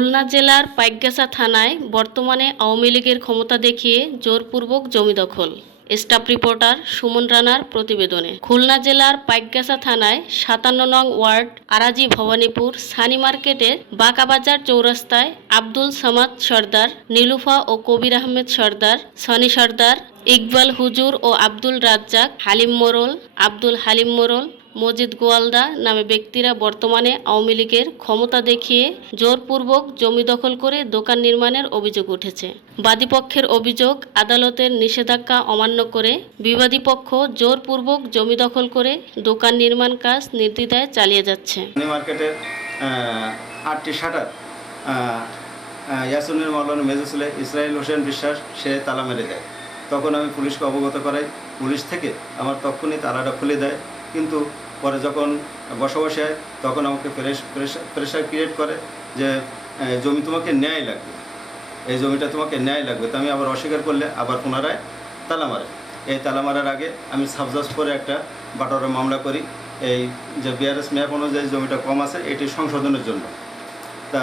খুলনা জেলার পাইকগাছা থানায় বর্তমানে আওয়ামী লীগের ক্ষমতা দেখিয়ে জোরপূর্বক জমি দখল। স্টাফ রিপোর্টার সুমন রানার প্রতিবেদনে। খুলনা জেলার পাইকগাছা থানায় ৫৭ নং ওয়ার্ড আরাজি ভবানীপুর সানি মার্কেটের বাঁকাবাজার চৌরাস্তায় আব্দুল সামাদ সর্দার, নীলুফা ও কবির আহমেদ সর্দার, সনি সর্দার, ইকবাল হুজুর ও আব্দুল রাজ্জাক, হালিম মোড়ল, আব্দুল হালিম মোড়ল, মজিদ গোয়ালদা নামে ব্যক্তিরা বর্তমানে আওয়ামী লীগের ক্ষমতা দেখিয়ে জোরপূর্বক জমি দখল করে দোকান নির্মাণের অভিযোগ উঠেছে। বাদীপক্ষের অভিযোগ, আদালতের নিষেধাজ্ঞা অমান্য করে বিবাদী পক্ষ জোরপূর্বক জমি দখল করে দোকান নির্মাণ কাজ নির্দ্বিধায় চালিয়ে যাচ্ছে। মার্কেটের ৮টি শাটার ইয়াসুনের মাওলানা মেজর ছেলে ইসরাইল হোসেন বিশ্বাস সে তালা মেরে দেয়। তখন আমি পুলিশকে অবগত করাই, পুলিশ থেকে আমার তখনই তালাটা খুলে দেয়। কিন্তু পরে যখন বসবাসী হয় তখন আমাকে প্রেশার ক্রিয়েট করে যে জমি তোমাকে ন্যায় লাগবে, এই জমিটা তোমাকে ন্যায় লাগবে। তো আমি আবার অস্বীকার করলে আবার পুনরায় তালা মারে। এই তালা মারার আগে আমি সাবজাস্ট করে একটা বাটোয়ারা মামলা করি, এই যে বিআরএস ম্যাপ অনুযায়ী জমিটা কম আছে এটি সংশোধনের জন্য। তা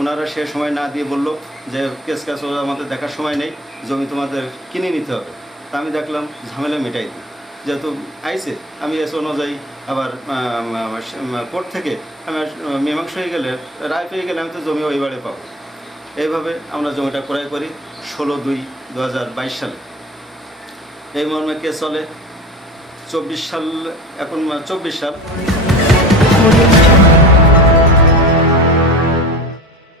ওনারা সে সময় না দিয়ে বলল যে কেস আমাদের দেখার সময় নেই, জমি তোমাদের কিনে নিতে হবে। তা আমি দেখলাম ঝামেলা মেটাই দিই, যেহেতু আইসে আমি এস অনুযায়ী আবার কোর্ট থেকে আমি মীমাংসা হয়ে গেলে, রায় পেয়ে গেলে আমি তো জমি ওইবারে পাবো। এইভাবে আমরা জমিটা ক্রয় করি ১৬/২/২০২২ সালে। এই মর্মে কেস চলে ২৪ সাল, এখন ২৪ সাল।